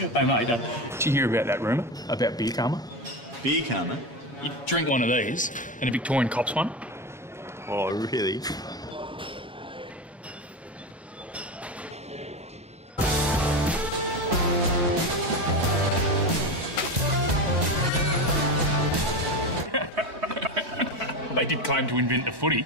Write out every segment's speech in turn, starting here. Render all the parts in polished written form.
Hey mate, did you hear about that rumour about Beer Karma? Beer Karma? You drink one of these and a Victorian Cops one. Oh, really? They did claim to invent the footy.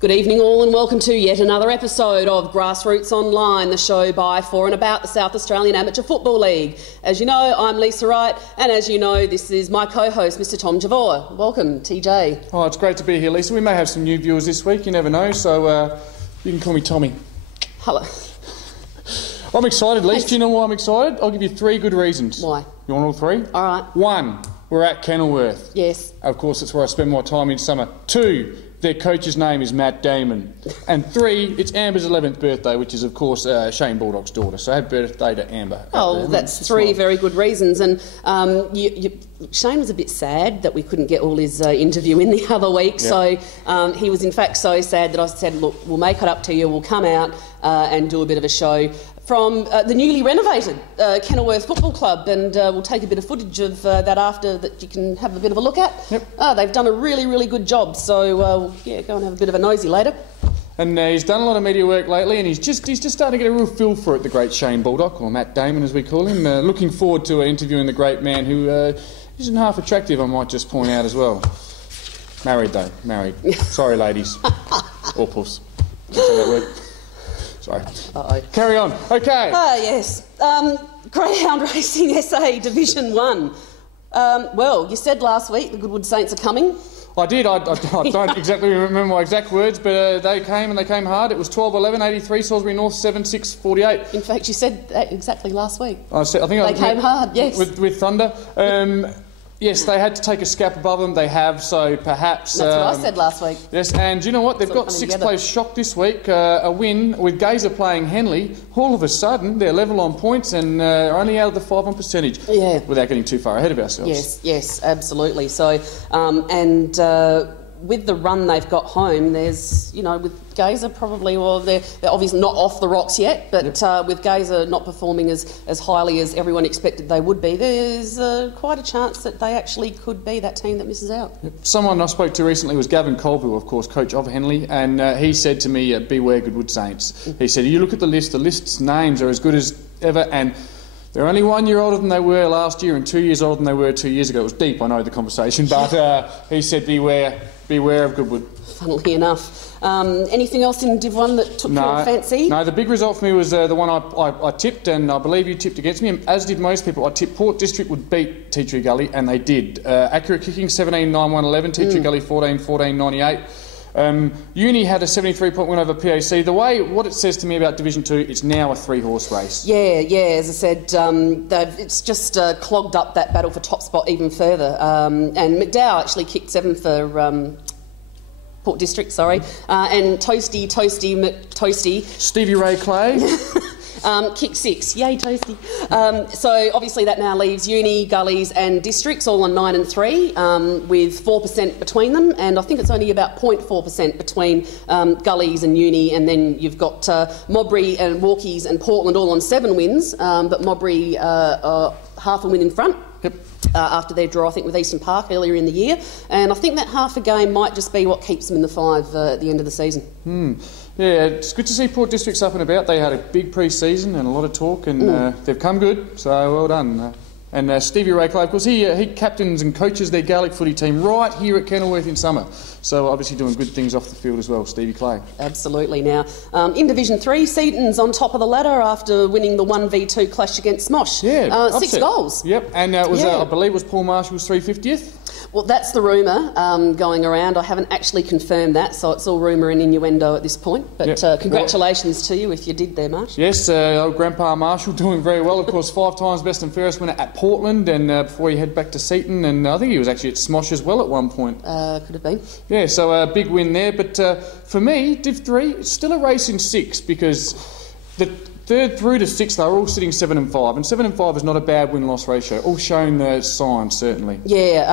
Good evening all and welcome to yet another episode of Grassroots Online, the show by, for and about the South Australian Amateur Football League. As you know, I'm Lisa Wright, and as you know, this is my co-host, Mr Tom Javor. Welcome, TJ. Oh, it's great to be here, Lisa. We may have some new viewers this week, you never know, so you can call me Tommy. Hello. I'm excited, Lisa. Do you know why I'm excited? I'll give you 3 good reasons. Why? You want all 3? All right. 1, we're at Kenilworth. Yes. Of course, that's where I spend my time in summer. 2, their coach's name is Matt Damon. And 3, it's Amber's 11th birthday, which is, of course, Shane Baldock's daughter. So happy birthday to Amber. Oh, that's 3 very good reasons. And Shane was a bit sad that we couldn't get all his interview in the other week. Yep. So he was, in fact, so sad that I said, look, we'll make it up to you. We'll come out and do a bit of a show from the newly renovated Kenilworth Football Club, and we'll take a bit of footage of that after that you can have a bit of a look at. Yep. They've done a really, really good job, so yeah, go and have a bit of a nosy later. And he's done a lot of media work lately, and he's just starting to get a real feel for it, the great Shane Baldock, or Matt Damon as we call him. Looking forward to interviewing the great man who isn't half attractive, I might just point out as well. Married though, married. Sorry ladies. Or puss. Did I say that word? Sorry. Uh-oh. Carry on. Okay. Yes. Greyhound Racing SA Division 1. Well, you said last week the Goodwood Saints are coming. I did. I don't exactly remember my exact words, but they came and they came hard. It was 12-11, 83, Salisbury North 7-6, 48. In fact, you said that exactly last week. I think they came hard, yes. With Thunder. Yes, they had to take a scap above them. They have, so perhaps... That's what I said last week. Yes, and you know what? They've got 6th place shock this week. A win with Gazer playing Henley. All of a sudden, they're level on points and are only out of the 5 on percentage. Yeah. Without getting too far ahead of ourselves. Yes, absolutely. So, with the run they've got home, there's, you know, with Gazer probably, well, they're obviously not off the rocks yet, but with Gazer not performing as highly as everyone expected they would be, there's quite a chance that they actually could be that team that misses out. Yep. Someone I spoke to recently was Gavin Colville, of course, coach of Henley, and he said to me, beware Goodwood Saints. He said, you look at the list's names are as good as ever, and they're only 1 year older than they were last year and 2 years older than they were 2 years ago. It was deep, I know, the conversation, but he said beware of Goodwood. Funnily enough. Anything else in Div 1 that took your fancy? No, the big result for me was the one I tipped, and I believe you tipped against me, and as did most people. I tipped Port District would beat Tea Tree Gully, and they did. Accurate kicking, 17-9-1-11, Tea Tree Gully 14-14-98. Uni had a 73-point win over PAC. What it says to me about Division 2, it's now a 3-horse race. Yeah, as I said, it's just clogged up that battle for top spot even further. And McDowell actually kicked 7 for Port District, and Toasty. Stevie Ray Clay. Kick 6. Yay, Toasty. So obviously that now leaves Uni, Gullies and Districts all on 9 and 3 with 4% between them, and I think it's only about 0.4% between Gullies and Uni, and then you've got Mowbray and Walkies and Portland all on 7 wins, but Mowbray half a win in front. Yep. After their draw, I think, with Eastern Park earlier in the year. And I think that half a game might just be what keeps them in the 5 at the end of the season. Yeah, it's good to see Port District's up and about. They had a big pre-season and a lot of talk, and they've come good, so well done. And Stevie Ray Clay, of course, he captains and coaches their Gaelic footy team right here at Kenilworth in summer. So obviously doing good things off the field as well, Stevie Clay. Absolutely. Now, in Division 3, Seaton's on top of the ladder after winning the 1v2 clash against Smosh. Yeah, 6 goals. Yep, and it was, I believe it was Paul Marshall's 350th. Well, that's the rumour going around. I haven't actually confirmed that, so it's all rumour and innuendo at this point. But congratulations to you if you did there, Marsh. Yes, old Grandpa Marshall doing very well. Of course, 5 times best and fairest winner at Portland, and before he head back to Seaton, and I think he was actually at Smosh as well at one point. Could have been. Yeah, so a big win there. But for me, Div 3, it's still a race in 6 because the third through to sixth, they're all sitting 7 and 5, and 7 and 5 is not a bad win-loss ratio. All showing the signs, certainly. Yeah,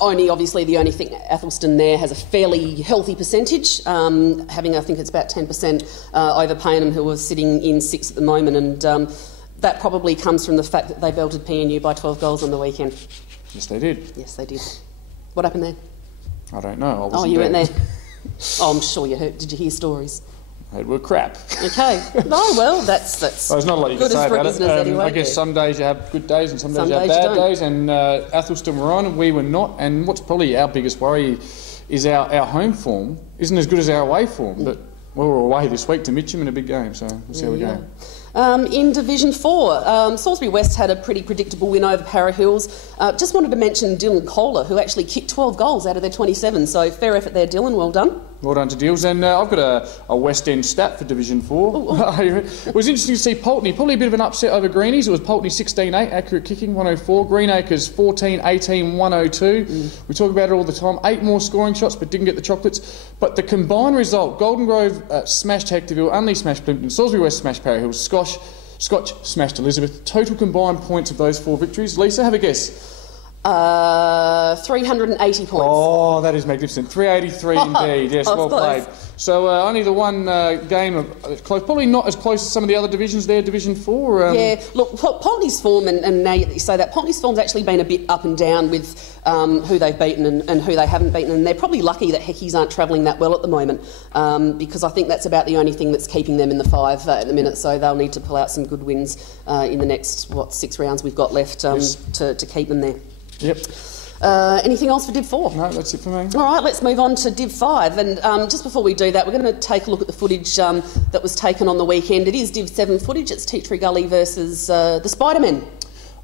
obviously the only thing, Athelston there has a fairly healthy percentage, having I think it's about 10% over Payneham, who are sitting in 6th at the moment, and that probably comes from the fact that they belted PNU by 12 goals on the weekend. Yes, they did. Yes, they did. What happened there? I don't know. I wasn't you weren't there. Oh, I'm sure you heard. Did you hear stories? They were crap. Okay. Oh, well, that's well, there's not a lot you can good say as for about business it. anyway. I guess some days you have good days and some days you have days you bad don't. days, and Athelston were on and we were not. And what's probably our biggest worry is our home form isn't as good as our away form. But we were away this week to Mitcham in a big game, so we'll see how we go. In Division 4, Salisbury West had a pretty predictable win over Para Hills. Just wanted to mention Dylan Kohler, who actually kicked 12 goals out of their 27, so fair effort there, Dylan, well done. Well done to Deals, and I've got a West End stat for Division 4. It was interesting to see Pulteney, probably a bit of an upset over Greenies. It was Pulteney 16-8, accurate kicking, 104. Greenacres 14-18, 102. We talk about it all the time. 8 more scoring shots, but didn't get the chocolates. But the combined result, Golden Grove smashed Hectorville, Unley smashed Plimpton, Salisbury West smashed Para Hills, Scotch smashed Elizabeth. Total combined points of those 4 victories. Lisa, have a guess. 380 points. Oh, that is magnificent. 383 indeed. Yes, well close. played. So only the one game of close, probably not as close as some of the other divisions there, Division 4. Yeah, look, Pulteney's form, and now you say that, Pulteney's form's actually been a bit up and down with who they've beaten and who they haven't beaten, and they're probably lucky that Heckies aren't travelling that well at the moment, because I think that's about the only thing that's keeping them in the 5 at the minute, so they'll need to pull out some good wins in the next, 6 rounds we've got left to keep them there. Yep. Anything else for Div 4? No, that's it for me. All right, let's move on to Div 5. And just before we do that, we're going to take a look at the footage that was taken on the weekend. It is Div 7 footage. It's Tea Tree Gully versus the Spidermen.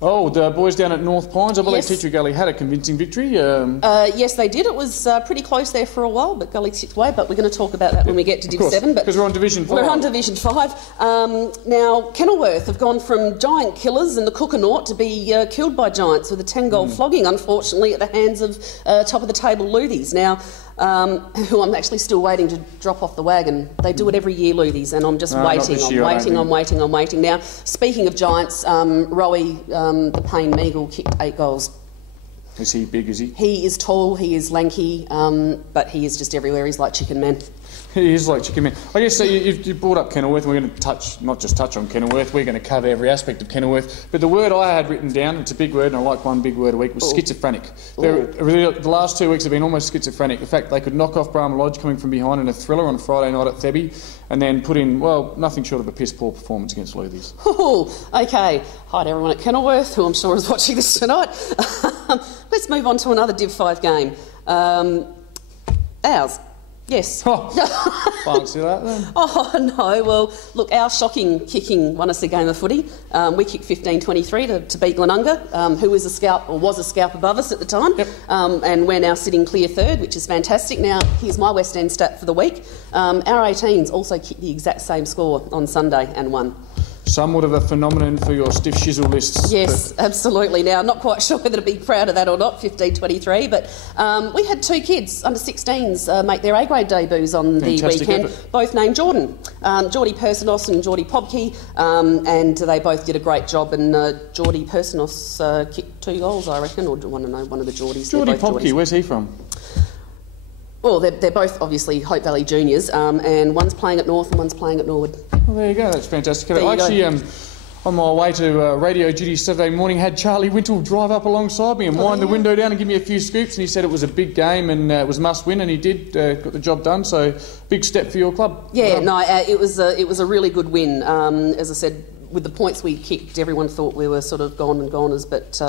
Oh, the boys down at North Pines. I believe Yes. Tea Tree Gully had a convincing victory. Yes, they did. It was pretty close there for a while, but Gully ticked away. But we're going to talk about that when we get to Div 7. Because we're on Division 5. We're on Division 5. Now, Kenilworth have gone from giant killers in the Cookanaut to be killed by giants with a 10-goal flogging, unfortunately, at the hands of top-of-the-table Luthies. Now, who I'm actually still waiting to drop off the wagon. They do it every year, Luthies, and I'm just waiting. I'm waiting. Now, speaking of giants, Rowie, the Payne Meagle, kicked 8 goals. Is he big, is he? He is tall, he is lanky, but he is just everywhere. He's like Chicken Man. He is like Chicken Man. I guess you brought up Kenilworth. We're going to not just touch on Kenilworth, we're going to cover every aspect of Kenilworth. But the word I had written down, it's a big word and I like one big word a week, was schizophrenic. The last 2 weeks have been almost schizophrenic. In fact, they could knock off Brahma Lodge coming from behind in a thriller on a Friday night at Thebby and then put in, well, nothing short of a piss-poor performance against Luthies. Okay. Hi to everyone at Kenilworth, who I'm sure is watching this tonight. Let's move on to another Div 5 game. Ours. Yes. Fancy that then? Oh, no. Well, look, our shocking kicking won us a game of footy. We kicked 15-23 to beat Glenunga, who was a scalp above us at the time. Yep. And we're now sitting clear third, which is fantastic. Now, here's my West End stat for the week. Our 18s also kicked the exact same score on Sunday and won. Somewhat of a phenomenon for your stiff shizzle lists. Yes, absolutely. Now, I'm not quite sure whether to be proud of that or not, 15-23, but we had 2 kids, under 16s, make their A-grade debuts on Fantastic the weekend, effort. both named Jordan. Geordie Persinos and Geordie Pobke, and they both did a great job, and Geordie Persinos kicked 2 goals, I reckon, or one of the Geordies. Geordie Pobke, where's he from? Well, they're both obviously Hope Valley juniors, and one's playing at North and one's playing at Norwood. Well, there you go, that's fantastic. There you I actually, go. on my way to radio duty Saturday morning, had Charlie Wintle drive up alongside me and wind the window down and give me a few scoops, and he said it was a big game and it was must win, and he did, got the job done, so big step for your club. Yeah, it was a really good win. As I said, with the points we kicked, everyone thought we were sort of gone and goners, but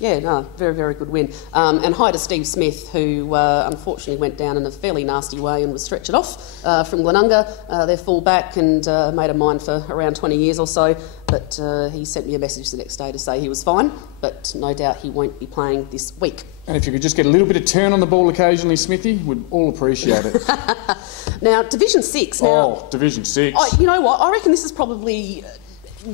very, very good win. And hi to Steve Smith, who unfortunately went down in a fairly nasty way and was stretchered off from Glenunga, their full-back, and made a mine for around 20 years or so. But he sent me a message the next day to say he was fine, but no doubt he won't be playing this week. And if you could just get a little bit of turn on the ball occasionally, Smithy, we'd all appreciate it. Now, Division 6. Division 6. You know what? I reckon this is probably,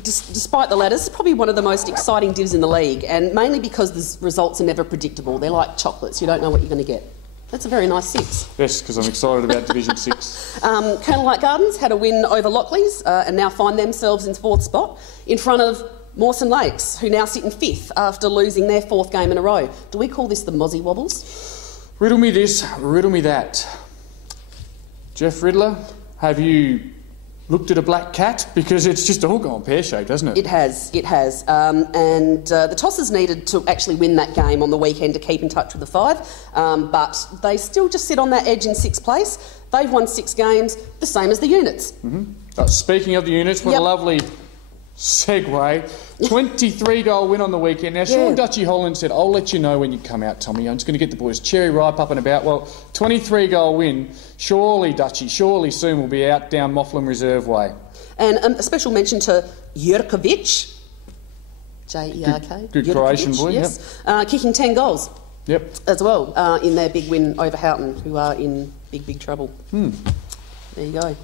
despite the ladders, probably one of the most exciting divs in the league, and mainly because the results are never predictable. They're like chocolates. You don't know what you're going to get. That's a very nice 6. Yes, because I'm excited about Division 6. Colonel Light Gardens had a win over Lockleys and now find themselves in 4th spot in front of Mawson Lakes, who now sit in 5th after losing their 4th game in a row. Do we call this the Mozzie Wobbles? Riddle me this, riddle me that. Jeff Riddler, have you looked at a black cat? Because it's just all gone pear-shaped, hasn't it? It has. The Tossers needed to actually win that game on the weekend to keep in touch with the 5, but they still just sit on that edge in 6th place. They've won 6 games, the same as the Units. Speaking of the Units, what a lovely segue. 23-goal win on the weekend. Now, Sean Dutchy Holland said, I'll let you know when you come out, Tommy. I'm just going to get the boys cherry ripe up and about. Well, 23-goal win. Surely, Dutchy, surely soon we'll be out down Mofflin Reserve Way. And a special mention to Jurkovic. J-E-R-K. Good Croatian boy, yes. Kicking 10 goals. Yep. As well, in their big win over Houghton, who are in big trouble. There you go.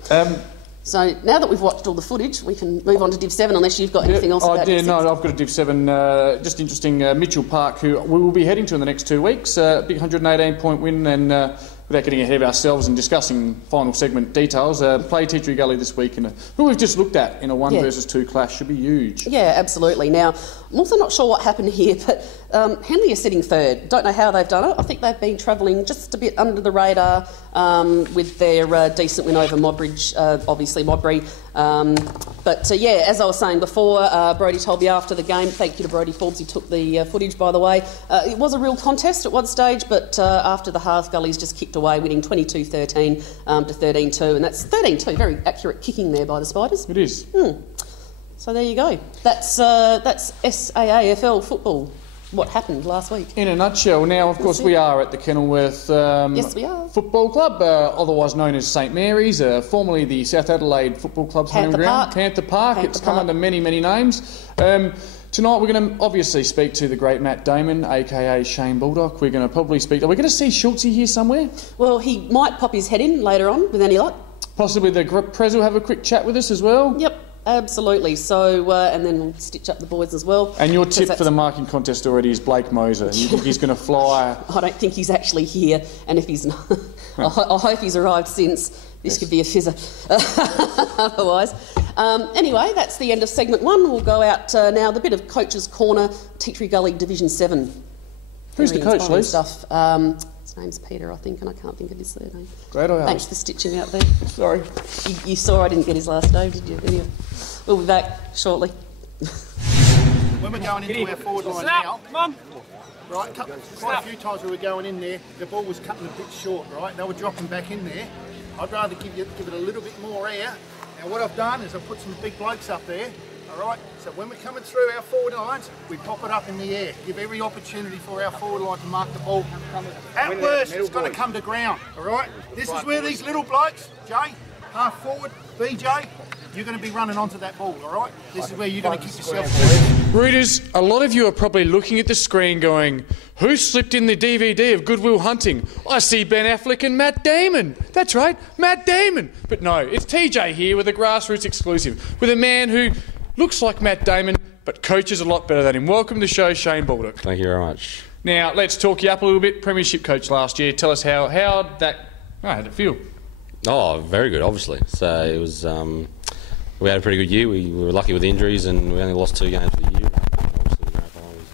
So now that we've watched all the footage, we can move on to Div 7, unless you've got anything else about Div 6. No, I've got a Div 7, just interesting, Mitchell Park, who we will be heading to in the next 2 weeks. Big 118-point win, and without getting ahead of ourselves and discussing final segment details, play Teachery Gully this week, who we've just looked at in a 1 versus 2 clash, should be huge. Yeah, absolutely. Now, I'm also not sure what happened here, but Henley are sitting 3rd. Don't know how they've done it. I think they've been travelling just a bit under the radar with their decent win over Modbridge, obviously Modbury. But as I was saying before, Brodie told me after the game, thank you to Brodie Forbes, he took the footage, by the way. It was a real contest at one stage, but after the half, Gullies just kicked away, winning 22-13 to 13-2, and that's 13-2, very accurate kicking there by the Spiders. It is. So there you go. That's SAAFL football. What happened last week? In a nutshell. Now, of course, we are at the Kenilworth yes, we are. Football Club, otherwise known as St Mary's, formerly the South Adelaide Football Club's home ground. Panther Park. It's come under many names. Tonight we're going to obviously speak to the great Matt Damon, a.k.a. Shane Baldock. We're going to probably speak... Are we going to see Schultzy here somewhere? Well, he might pop his head in later on, with any luck. Possibly the Prez will have a quick chat with us as well. Yep. Absolutely. So, and then we'll stitch up the boys as well. And your tip for the marking contest already is Blake Moser. You think he's going to fly? I don't think he's actually here, and if he's not, I hope he's arrived since. This could be a fizzer. Otherwise. Anyway, that's the end of segment 1. We'll go out now, the bit of Coach's Corner, Teachery Gully Division 7. Who's the coach, Liz? Stuff. His name's Peter, I think, and I can't think of his surname. Great eye. Thanks for stitching out there. Sorry. You saw I didn't get his last name, did you? Anyway, we'll be back shortly. When we're going into our forward line now, come on. Right, quite a few times we were going in there, the ball was cutting a bit short, right? They were dropping back in there. I'd rather give it a little bit more air. Now what I've done is I've put some big blokes up there, all right? So when we're coming through our forward lines, we pop it up in the air. Give every opportunity for our forward line to mark the ball. At worst, it's going to come to ground, all right? This is where these little blokes, Jay, half forward, BJ, you're going to be running onto that ball, all right? This is where you're going to kick yourself through. Readers, a lot of you are probably looking at the screen going, who slipped in the DVD of Good Will Hunting? I see Ben Affleck and Matt Damon. That's right, Matt Damon. But no, it's TJ here with a Grassroots exclusive, with a man who looks like Matt Damon, but coaches a lot better than him. Welcome to the show, Shane Baldock. Thank you very much. Now, let's talk you up a little bit. Premiership coach last year. Tell us how did it feel? Oh, very good, obviously. So it was... we had a pretty good year. We were lucky with injuries, and we only lost 2 games for the year. Obviously, the marathon was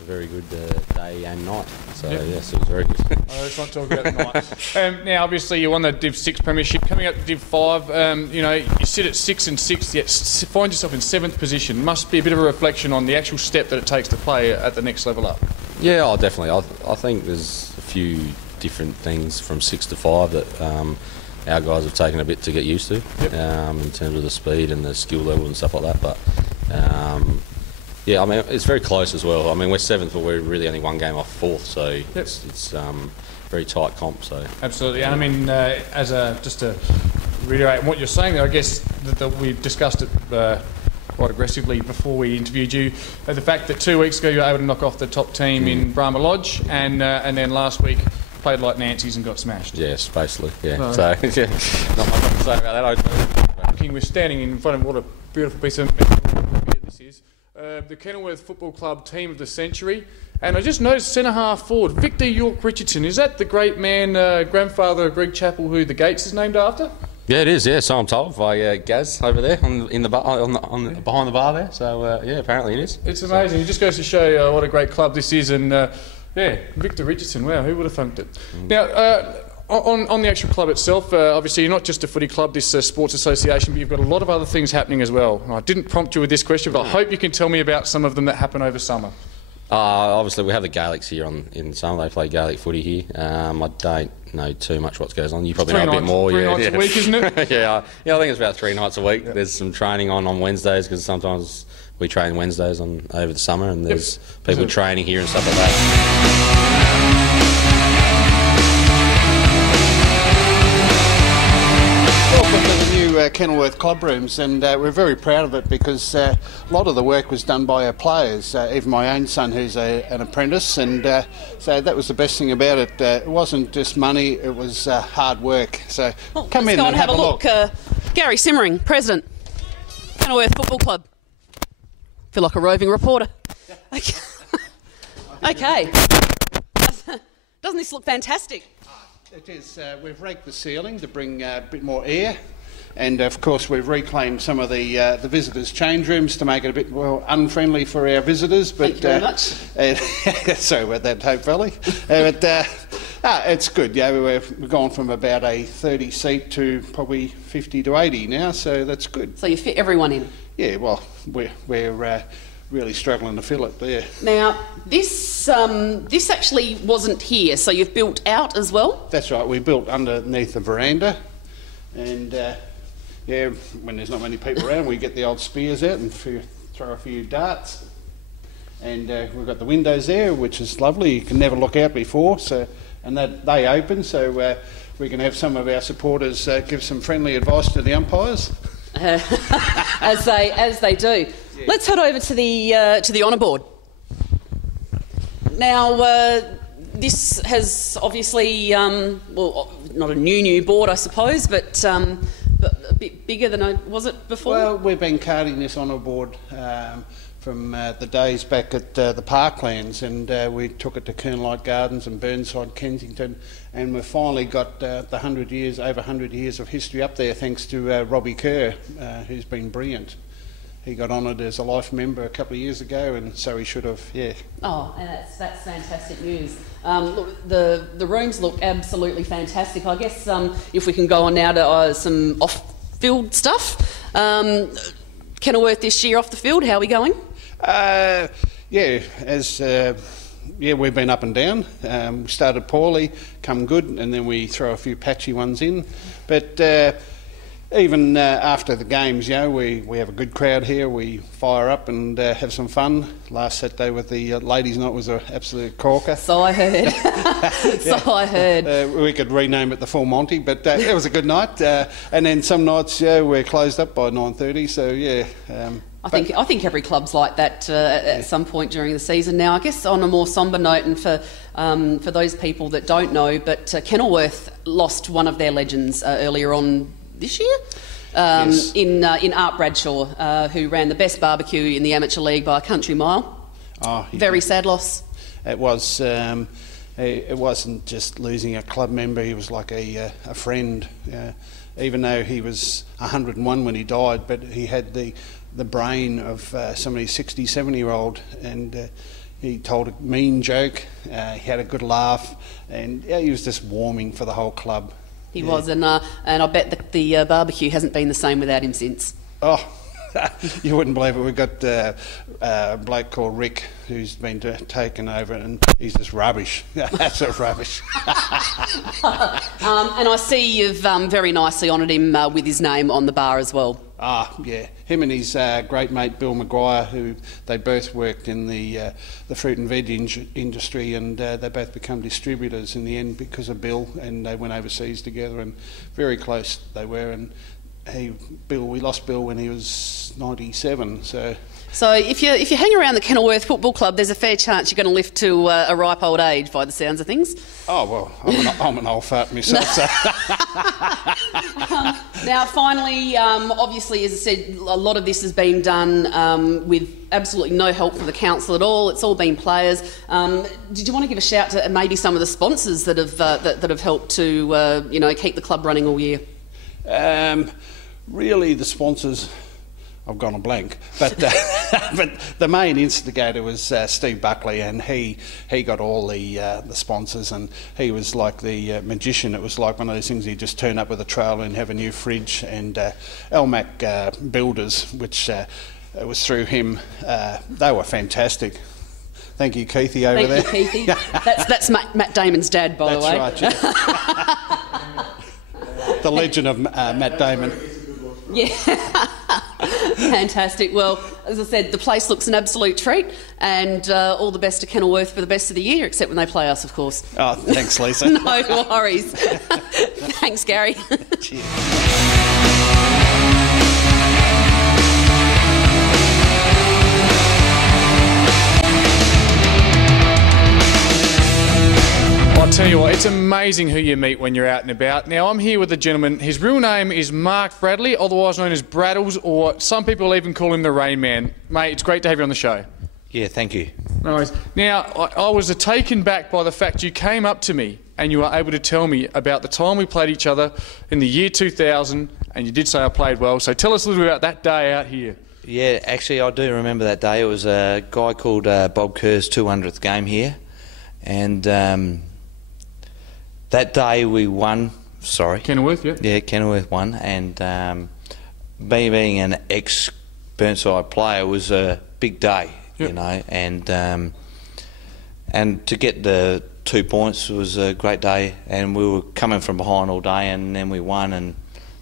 a very good day and night. So yes, it was very good. Let's not talk about the night. Now, obviously, you won the Div 6 premiership. Coming up to Div 5, you sit at 6 and 6, yet find yourself in 7th position. Must be a bit of a reflection on the actual step that it takes to play at the next level up. Yeah, definitely. I think there's a few different things from 6 to 5 that. Our guys have taken a bit to get used to in terms of the speed and the skill level and stuff like that. But I mean, it's very close as well. I mean, we're 7th, but we're really only 1 game off 4th, so it's very tight comp. So absolutely, and I mean, just to reiterate what you're saying there, I guess that we've discussed it quite aggressively before we interviewed you. The fact that 2 weeks ago you were able to knock off the top team in Brahma Lodge, and then last week. Played like Nancy's and got smashed. Yes, basically, yeah. No. So, not much to say about that. We're standing in front of what a beautiful piece of metal this is. the Kenilworth Football Club Team of the Century. And I just noticed centre-half forward, Victor York Richardson. Is that the great man, grandfather of Greg Chappell, who the Gates is named after? Yeah, it is. Yeah, so I'm told by Gaz over there behind the bar there. So yeah, apparently it is. It's amazing. It just goes to show you what a great club this is. And yeah, Victor Richardson. Wow, who would have thunked it? Now, on the actual club itself, obviously you're not just a footy club, this sports association, but you've got a lot of other things happening as well. I didn't prompt you with this question, but I hope you can tell me about some of them that happen over summer. Obviously, we have the Gaelics here in summer. They play Gaelic footy here. I don't know too much what goes on. You probably know a bit more. Three nights a week, isn't it? yeah, I think it's about 3 nights a week. There's some training on Wednesdays because sometimes we train Wednesdays over the summer, and there's people training here and stuff like that. Kenilworth club rooms, and we're very proud of it because a lot of the work was done by our players, even my own son who's an apprentice, and so that was the best thing about it. It wasn't just money, it was hard work. So come in and have a look. Gary Simmering, President, Kenilworth Football Club. Feel like a roving reporter. Okay. Doesn't this look fantastic? It is. We've raked the ceiling to bring a bit more air. And of course we've reclaimed some of the visitors' change rooms to make it a bit more unfriendly for our visitors. But, thank you very much. Sorry about that, Hope Valley. It's good. Yeah, we've gone from about a 30 seat to probably 50 to 80 now, so that's good. So you fit everyone in? Yeah, well, we're really struggling to fill it there. Now, this actually wasn't here, so you've built out as well? That's right. We built underneath the veranda, and yeah, when there's not many people around, we get the old spears out and throw a few darts. And we've got the windows there, which is lovely. You can never look out before, so and they open, so we can have some of our supporters give some friendly advice to the umpires. as they do. Yeah. Let's head over to the honour board. Now, this has obviously, well, not a new board, I suppose, but a bit bigger than was it before? Well, we've been carting this honour board from the days back at the Parklands, and we took it to Kernlight Gardens and Burnside, Kensington, and we've finally got over 100 years of history up there, thanks to Robbie Kerr, who's been brilliant. He got honoured as a life member a couple of years ago, and so he should have, yeah. Oh, and that's fantastic news. Look, the rooms look absolutely fantastic. I guess if we can go on now to some off-field stuff. Kenilworth this year off the field, how are we going? Yeah, we've been up and down. We started poorly, come good, and then we throw a few patchy ones in. But even after the games, you know, we have a good crowd here. We fire up and have some fun. Last Saturday with the ladies' night was an absolute corker. So I heard. I heard. We could rename it the Full Monty, but it was a good night. And then some nights, we're closed up by 9:30. So yeah. I think every club's like that at some point during the season. Now, I guess on a more sombre note, and for those people that don't know, but Kenilworth lost one of their legends earlier on this year, yes. in Art Bradshaw, who ran the best barbecue in the amateur league by a country mile. Oh, yeah. Very sad loss. It was. It wasn't just losing a club member. He was like a friend. Even though he was 101 when he died, but he had the brain of somebody 60, 70-year-old, and he told a mean joke. He had a good laugh, and he was just warming for the whole club. He was, and I bet the barbecue hasn't been the same without him since. Oh, you wouldn't believe it. We've got a bloke called Rick who's been taken over, and he's just rubbish. Absolute rubbish. And I see you've very nicely honoured him with his name on the bar as well. Ah, yeah. Him and his great mate Bill Maguire, who they both worked in the fruit and veg industry, and they both become distributors in the end because of Bill, and they went overseas together, and very close they were. And we lost Bill when he was 97. So if you hang around the Kenilworth Football Club, there's a fair chance you're going to live to a ripe old age, by the sounds of things. Oh well, I'm an old fart myself. So. Now, finally, obviously, as I said, a lot of this has been done with absolutely no help from the council at all. It's all been players. Did you want to give a shout to maybe some of the sponsors that have that have helped to keep the club running all year? Really, the sponsors, I've gone a blank, but but the main instigator was Steve Buckley, and he got all the sponsors, and he was like the magician. It was like one of those things, he'd just turn up with a trailer and have a new fridge, and LMAC Builders, which it was through him, they were fantastic. Thank you, Keithy, over there. Thank you, Keithy. That's Matt Damon's dad, by the way. That's right, yeah. The legend of Matt Damon. Yeah, fantastic. Well, as I said, the place looks an absolute treat, and all the best to Kenilworth for the best of the year, except when they play us, of course. Oh, thanks, Lisa. No worries. Thanks, Gary. Cheers. I'll tell you what, it's amazing who you meet when you're out and about. Now, I'm here with a gentleman. His real name is Mark Bradley, otherwise known as Braddles, or some people even call him the Rain Man. Mate, it's great to have you on the show. Yeah, thank you. No worries. Now, I was taken back by the fact you came up to me and you were able to tell me about the time we played each other in the year 2000, and you did say I played well. So tell us a little bit about that day out here. Yeah, actually, I do remember that day. It was a guy called Bob Kerr's 200th game here, and that day we won. Sorry, Kenilworth, yeah. Yeah, Kenilworth won, and me being an ex-Burnside player, it was a big day, yep. You know, and to get the 2 points was a great day, and we were coming from behind all day, and then we won, and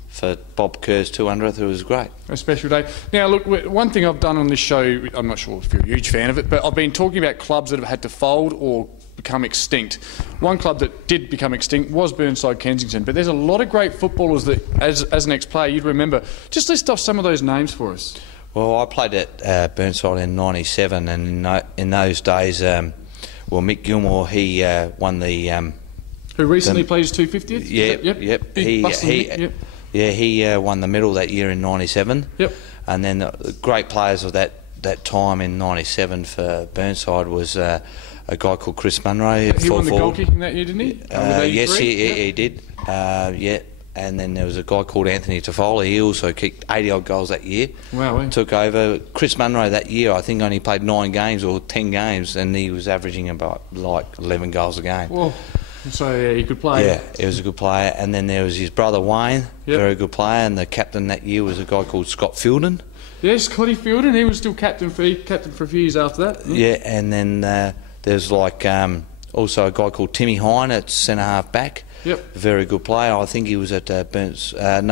for Bob Kerr's 200th, it was great. A special day. Now, look, one thing I've done on this show, I'm not sure if you're a huge fan of it, but I've been talking about clubs that have had to fold or become extinct. One club that did become extinct was Burnside Kensington, but there's a lot of great footballers that, as an ex-player, you'd remember. Just list off some of those names for us. Well, I played at Burnside in '97, and in those days, Mick Gilmore, he won the... Who recently played his 250th? Yep. He won the medal that year in '97. Yep. And then the great players of that time in '97 for Burnside was a guy called Chris Munro. He won the goal kicking that year, didn't he? Yes, he did. Yeah. And then there was a guy called Anthony Toffoli. He also kicked 80-odd goals that year. Wow. Took over. Chris Munro that year, I think, only played 9 games or 10 games, and he was averaging about like 11 goals a game. Well, so yeah, he could play. Yeah, he was a good player. And then there was his brother Wayne, very good player, and the captain that year was a guy called Scott Fielden. Yes, Scotty Fielden. He was still captain for a few years after that. Yeah, and then there's like also a guy called Timmy Hine at centre half back. Yep. Very good player. I think he was at Payneham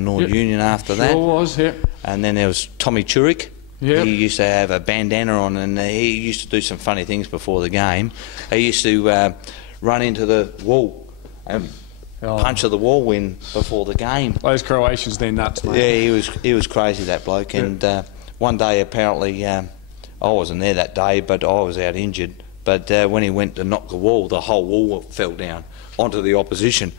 North Union after that. Sure was, yeah. And then there was Tommy Churick. Yep. He used to have a bandana on, and he used to do some funny things before the game. He used to run into the wall and punch at the wall before the game. Those Croatians, they're nuts, mate. Yeah, he was crazy, that bloke. Yep. And one day, apparently, I wasn't there that day, but I was out injured. But when he went to knock the wall, the whole wall fell down onto the opposition.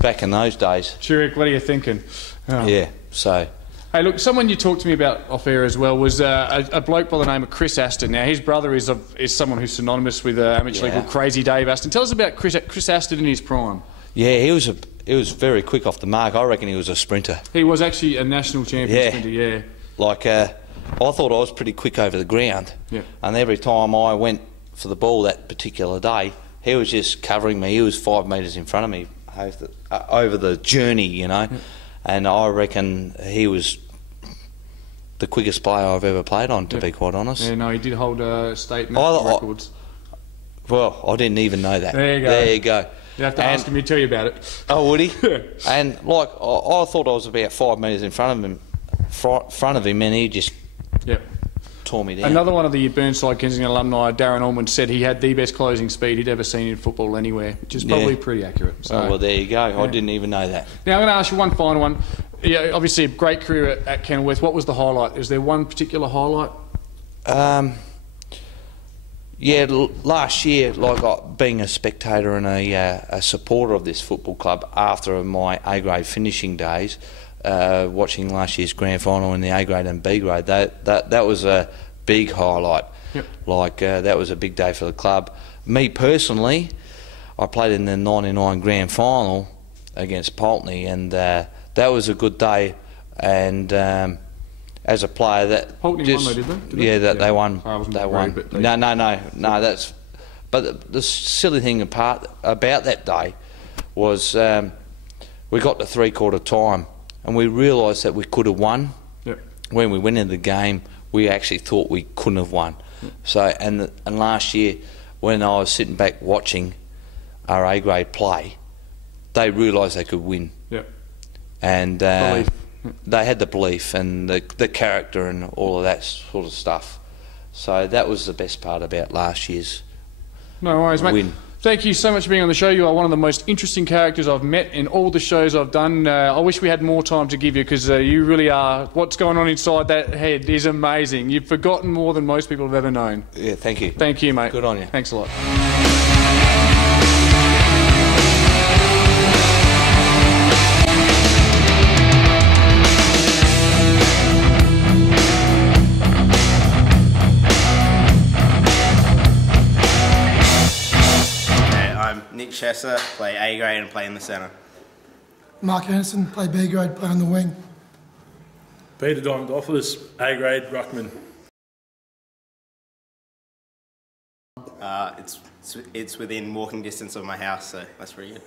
Back in those days. Churick, what are you thinking? Oh. Yeah, so... Hey, look, someone you talked to me about off air as well was a bloke by the name of Chris Aston. Now, his brother is someone who's synonymous with amateur league called Crazy Dave Aston. Tell us about Chris Aston in his prime. Yeah, he was very quick off the mark. I reckon he was a sprinter. He was actually a national champion sprinter, yeah. Like, I thought I was pretty quick over the ground. Yeah. And every time I went for the ball that particular day, he was just covering me. He was 5 metres in front of me over the journey, you know. Yeah. And I reckon he was the quickest player I've ever played on, to be quite honest. Yeah, no, he did hold state records. Well, I didn't even know that. There you go. There you go. You have to ask him to tell you about it. Oh, would he? And like, I thought I was about 5 metres in front of him, and he just tore me down. Another one of the Burnside Kensington alumni, Darren Allman, said he had the best closing speed he'd ever seen in football anywhere, which is probably pretty accurate. So. Oh, well, there you go. I didn't even know that. Now, I'm going to ask you one final one. Yeah, obviously a great career at Kenilworth. What was the highlight? Is there one particular highlight? Yeah, last year, being a spectator and a supporter of this football club after my A-grade finishing days, watching last year's grand final in the A-grade and B-grade, that was a big highlight. Yep. That was a big day for the club. Me personally, I played in the '99 grand final against Pulteney, and that was a good day. And as a player, that Pulteney won, though, did they? They won. They won. No. That's. But the silly thing about that day was we got to 3/4 time, and we realised that we could have won. Yep. When we went into the game, we actually thought we couldn't have won. Yep. So and last year, when I was sitting back watching our A-grade play, they realised they could win. Yep. And they had the belief and the character and all of that sort of stuff. So that was the best part about last year's win. Thank you so much for being on the show. You are one of the most interesting characters I've met in all the shows I've done. I wish we had more time to give you, because you really are. What's going on inside that head is amazing. You've forgotten more than most people have ever known. Yeah, thank you. Thank you, mate. Good on you. Thanks a lot. Nick Chesser, play A-grade and play in the centre. Mark Anderson, play B-grade, play on the wing. Peter Diamondopoulos, A-grade, ruckman. It's within walking distance of my house, so that's pretty good.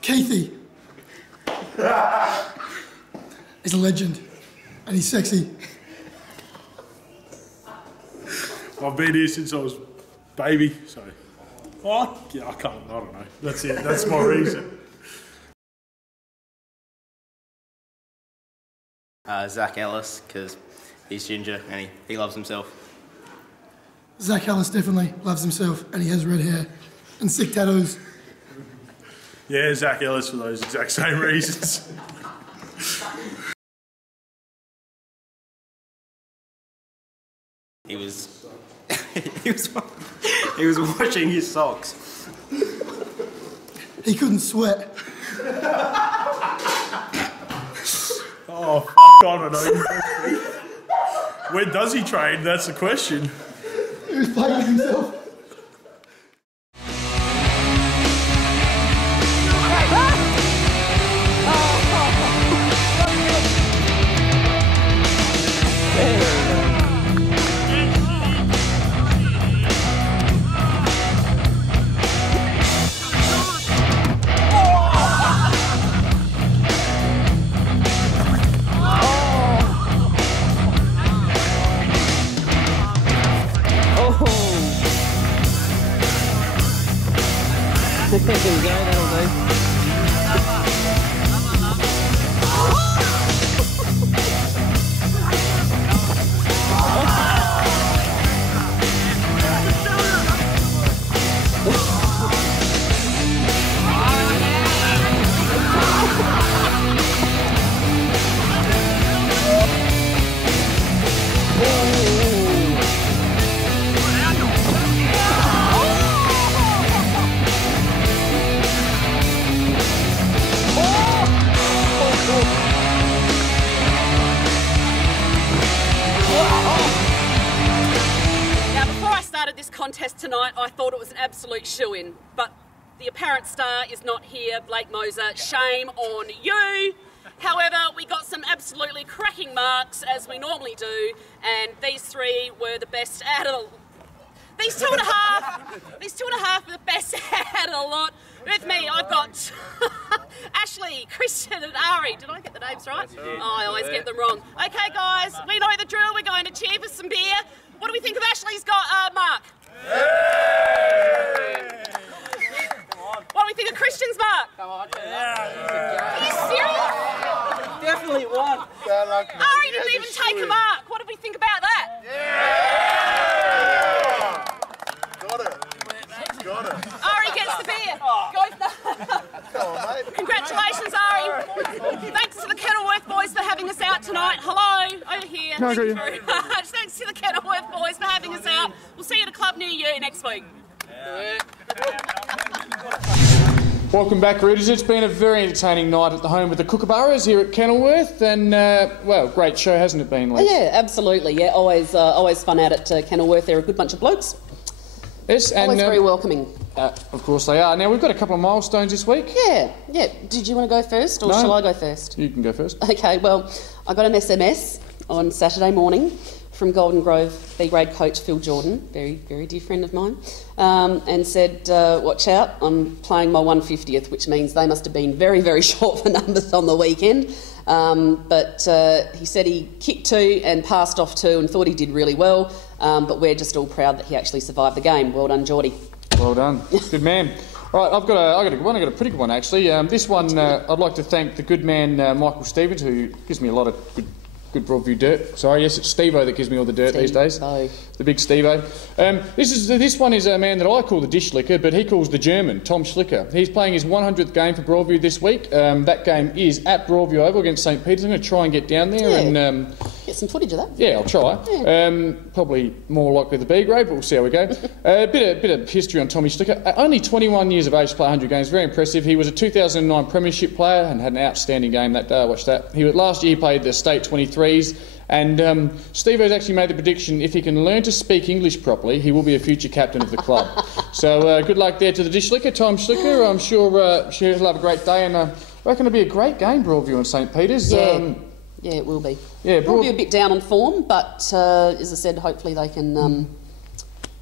Keithy. He's a legend, and he's sexy. I've been here since I was baby, so... Yeah, I don't know. That's it. That's my reason. Zach Ellis, because he's ginger and he loves himself. Zach Ellis definitely loves himself, and he has red hair and sick tattoos. Yeah, Zach Ellis for those exact same reasons. He was washing his socks. He couldn't sweat. Oh, I don't know. When does he train? That's the question. He was playing with himself. There we go, that'll do. Contest tonight, I thought it was an absolute shoo-in, but the apparent star is not here, Blake Moser. Shame on you. However, we got some absolutely cracking marks, as we normally do, and these three were the best out of these two and a half were the best out of the lot. With me, I've got Ashley, Christian and Ari. Did I get the names right? Oh, I always get them wrong. Okay, guys, we know the drill. We're going to cheer for some beer. What do we think of Ashley's mark? What do we think of Christian's mark? Come on. Are you serious? Definitely won. Ari didn't even take a mark. What did we think about that? Got it. Ari gets the beer. Congratulations, Ari. Thanks to the Kenilworth boys for having us out tonight. Hello, over here. No, I got you. Thank you very much. Thanks to the Kenilworth boys for having us out. We'll see you at a club near you next week. Welcome back, Rooters. It's been a very entertaining night at the home of the Kookaburras here at Kenilworth, and well, great show, hasn't it been, Les? Yeah, absolutely. Yeah, always fun out at Kenilworth. They're a good bunch of blokes. Yes, and always very welcoming. Of course they are. Now we've got a couple of milestones this week. Yeah. Did you want to go first, or shall I go first? You can go first. Okay. Well, I got an SMS on Saturday morning from Golden Grove B-grade coach Phil Jordan, very, very dear friend of mine, and said, watch out, I'm playing my 150th, which means they must have been very, very short for numbers on the weekend. But he said he kicked 2 and passed off 2 and thought he did really well, but we're just all proud that he actually survived the game. Well done, Geordie. Well done. Good man. All right, I've got a good one. I've got a pretty good one, actually. This one, I'd like to thank the good man Michael Stevens, who gives me a lot of good Broadview dirt. Sorry, yes, it's Steve-O that gives me all the dirt these days. The big Steve-O. This one is a man that I call the dish licker, but he calls the German, Tom Schlicker. He's playing his 100th game for Broadview this week. That game is at Broadview Oval against St Peters. I'm going to try and get down there and get some footage of that. Yeah, I'll try. Yeah. Probably more likely the B grade, but we'll see how we go. A bit of history on Tommy Schlicker. Only 21 years of age to play 100 games. Very impressive. He was a 2009 Premiership player and had an outstanding game that day. I watched that. Last year he played the State 23s. And Steve-O's actually made the prediction, if he can learn to speak English properly, he will be a future captain of the club. So good luck there to the dish licker, Tom Schlicker. I'm sure he'll have a great day, and I reckon it'll be a great game, Broadview and St Peters. Yeah, it will be. Yeah, Broadview a bit down on form, but as I said, hopefully they can...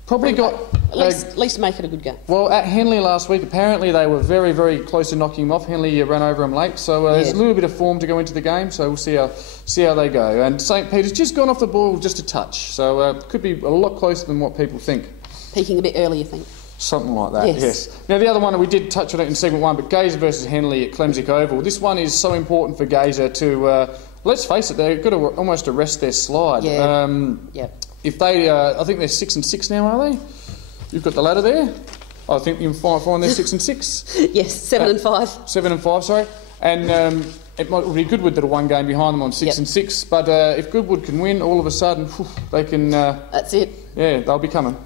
Probably got... At least make it a good game. Well, at Henley last week, apparently they were very, very close to knocking him off. Henley ran over them late, so there's a little bit of form to go into the game, so we'll see how they go. And St Peter's just gone off the ball just a touch, so could be a lot closer than what people think. Peaking a bit early, you think? Something like that, yes. Now, the other one, we did touch on it in segment 1, but Gazer versus Henley at Clemsick Oval. This one is so important for Gazer to... let's face it, they've got to almost arrest their slide. Yeah. If they... I think they're 6-6 now, are they? You've got the ladder there. I think you can find they're 6-6. Yes, 7-5. 7-5, sorry. And it might be Goodwood that are one game behind them on 6-6. But if Goodwood can win, all of a sudden, they can... That's it. Yeah, they'll be coming.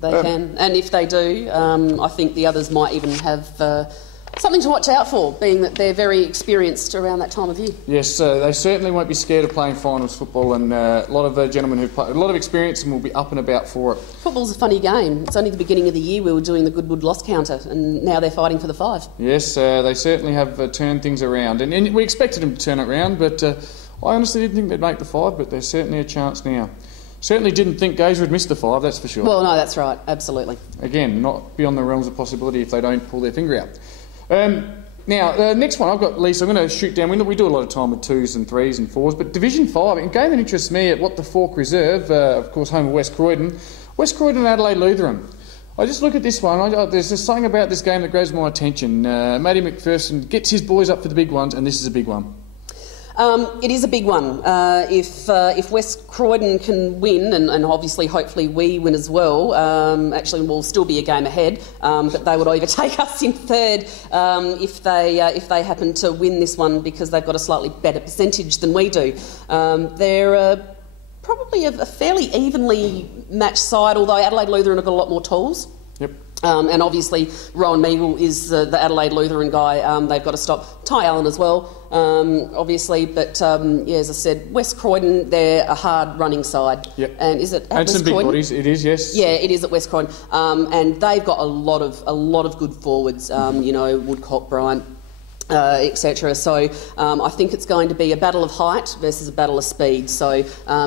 They can. And if they do, I think the others might even have something to watch out for, being that they're very experienced around that time of year. Yes, they certainly won't be scared of playing finals football, and a lot of gentlemen who've played a lot of experience and will be up and about for it. Football's a funny game. It's only the beginning of the year we were doing the Goodwood loss counter, and now they're fighting for the 5. Yes, they certainly have turned things around, and we expected them to turn it around, but I honestly didn't think they'd make the 5, but there's certainly a chance now. Certainly didn't think Gazer would miss the 5, that's for sure. Well, no, that's right, absolutely. Again, not beyond the realms of possibility if they don't pull their finger out. Now, next one I've got, Lisa, I'm going to shoot down. We do a lot of time with 2s and 3s and 4s, but Division 5, a game that interests me at What the Fork Reserve, of course, home of West Croydon. West Croydon and Adelaide Lutheran. I just look at this one, there's just something about this game that grabs my attention. Matty McPherson gets his boys up for the big ones, and this is a big one. It is a big one. If West Croydon can win, and obviously hopefully we win as well, actually we'll still be a game ahead, but they would overtake us in 3rd if they happen to win this one, because they've got a slightly better percentage than we do. They're probably a fairly evenly matched side, although Adelaide Lutheran have got a lot more tools. Yep. And obviously Rowan Meagle is the Adelaide Lutheran guy. They've got to stop Ty Allen as well, obviously. But as I said, West Croydon, they're a hard running side. Yep. And is it at and West some big Croydon? bodies. It is, yes. Yeah, it is at West Croydon. And they've got a lot of good forwards. Woodcock, Bryant. Etc. So I think it's going to be a battle of height versus a battle of speed. So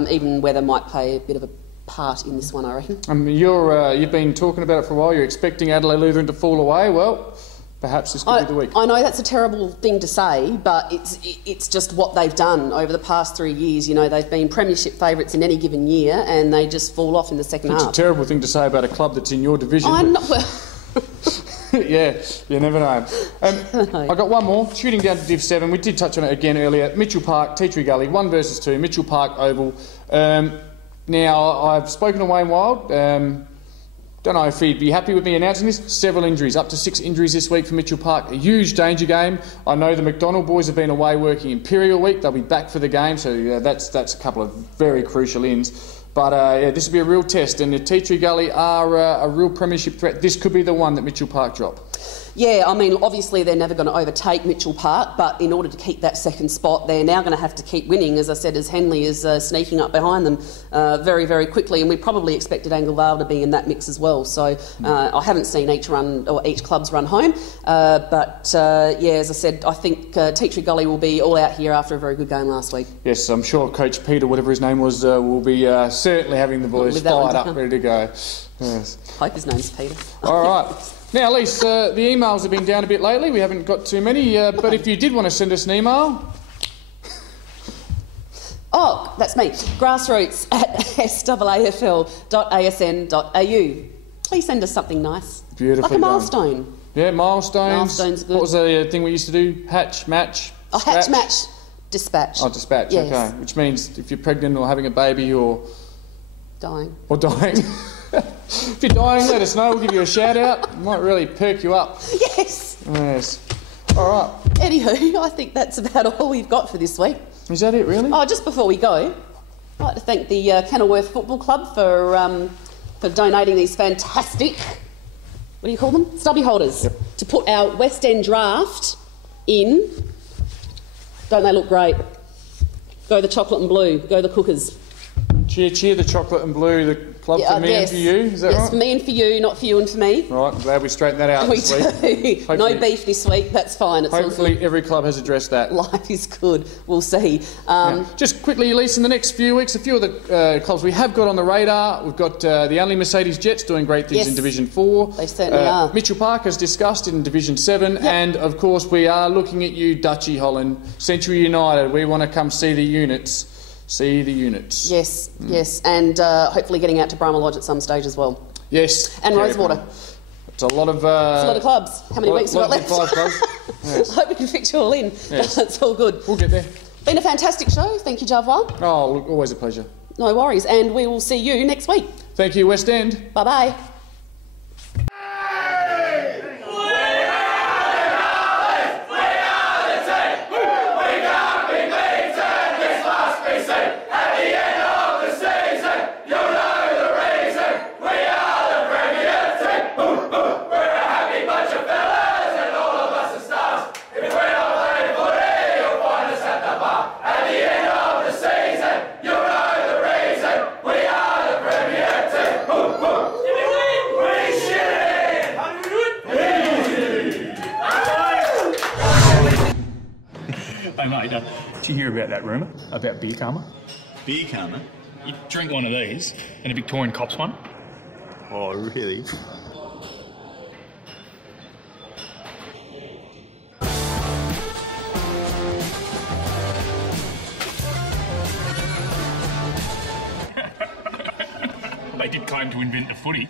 even weather might play a bit of a part in this one, I reckon. You've been talking about it for a while. You're expecting Adelaide Lutheran to fall away. Well, perhaps this could be the week. I know that's a terrible thing to say, but it's just what they've done over the past 3 years. They've been premiership favourites in any given year, and they just fall off in the second half. It's a terrible thing to say about a club that's in your division. Yeah, you never know. I got one more. Shooting down to Div 7. We did touch on it again earlier. Mitchell Park, Tea Tree Gully, 1 versus 2. Mitchell Park Oval. Now, I've spoken to Wayne Wild. Don't know if he'd be happy with me announcing this. Several injuries, up to 6 injuries this week for Mitchell Park. A huge danger game. I know the McDonald boys have been away working Imperial Week. They'll be back for the game, so that's a couple of very crucial ins. But this will be a real test, and the Tea Tree Gully are a real premiership threat. This could be the one that Mitchell Park drop. Yeah, I mean, obviously they're never going to overtake Mitchell Park, but in order to keep that second spot, they're now going to have to keep winning, as I said, as Henley is sneaking up behind them very, very quickly, and we probably expected Anglevale to be in that mix as well. So I haven't seen each club's run home, but as I said, I think Tea Tree Gully will be all out here after a very good game last week. Yes, I'm sure Coach Peter, whatever his name was, will be certainly having the boys fired up, ready to go. Yes. Hope his name's Peter. All right. Now, Elise, the emails have been down a bit lately. We haven't got too many, but if you did want to send us an email... Oh, that's me. grassroots@saafl.asn.au. Please send us something nice. Beautifully like a milestone. Done. Yeah, milestones. Milestones good. What was the thing we used to do? Hatch, match, hatch, match, dispatch. Oh, dispatch, yes. okay. Which means if you're pregnant or having a baby or... Dying. Or dying. If you're dying, let us know. We'll give you a shout out. It might really perk you up. Yes. Yes. All right. Anywho, I think that's about all we've got for this week. Is that it, really? Oh, just before we go, I'd like to thank the Kenilworth Football Club for donating these fantastic, what do you call them? Stubby holders. Yep. To put our West End draft in. Don't they look great? Go the chocolate and blue. Go the Cookers. Cheer the chocolate and blue, the club for me and for you, is that right? Yes, for me and for you, not for you and for me. Right, I'm glad we straightened that out this week. No beef this week, that's fine. It's hopefully every club has addressed that. Life is good, we'll see. Just quickly, Elise, in the next few weeks, a few of the clubs we have got on the radar. We've got the Only Mercedes Jets doing great things in Division 4. They certainly are. Mitchell Park, as discussed, in Division 7. Yep. And, of course, we are looking at you, Dutchy Holland. Century United, we want to come see the units. Yes, yes, and hopefully getting out to Brahma Lodge at some stage as well. Yes. And Rosewater. It's a lot of... it's a lot of clubs. How many weeks have we got left? 5 clubs. Yes. I hope we can fix you all in. Yes. That's all good. We'll get there. Been a fantastic show. Thank you, Javois. Oh, look, always a pleasure. No worries, and we will see you next week. Thank you, West End. Bye-bye. Hey mate, did you hear about that rumour about beer karma? Beer karma? You drink one of these and a Victorian Cops one. Oh, really? They did claim to invent the footy.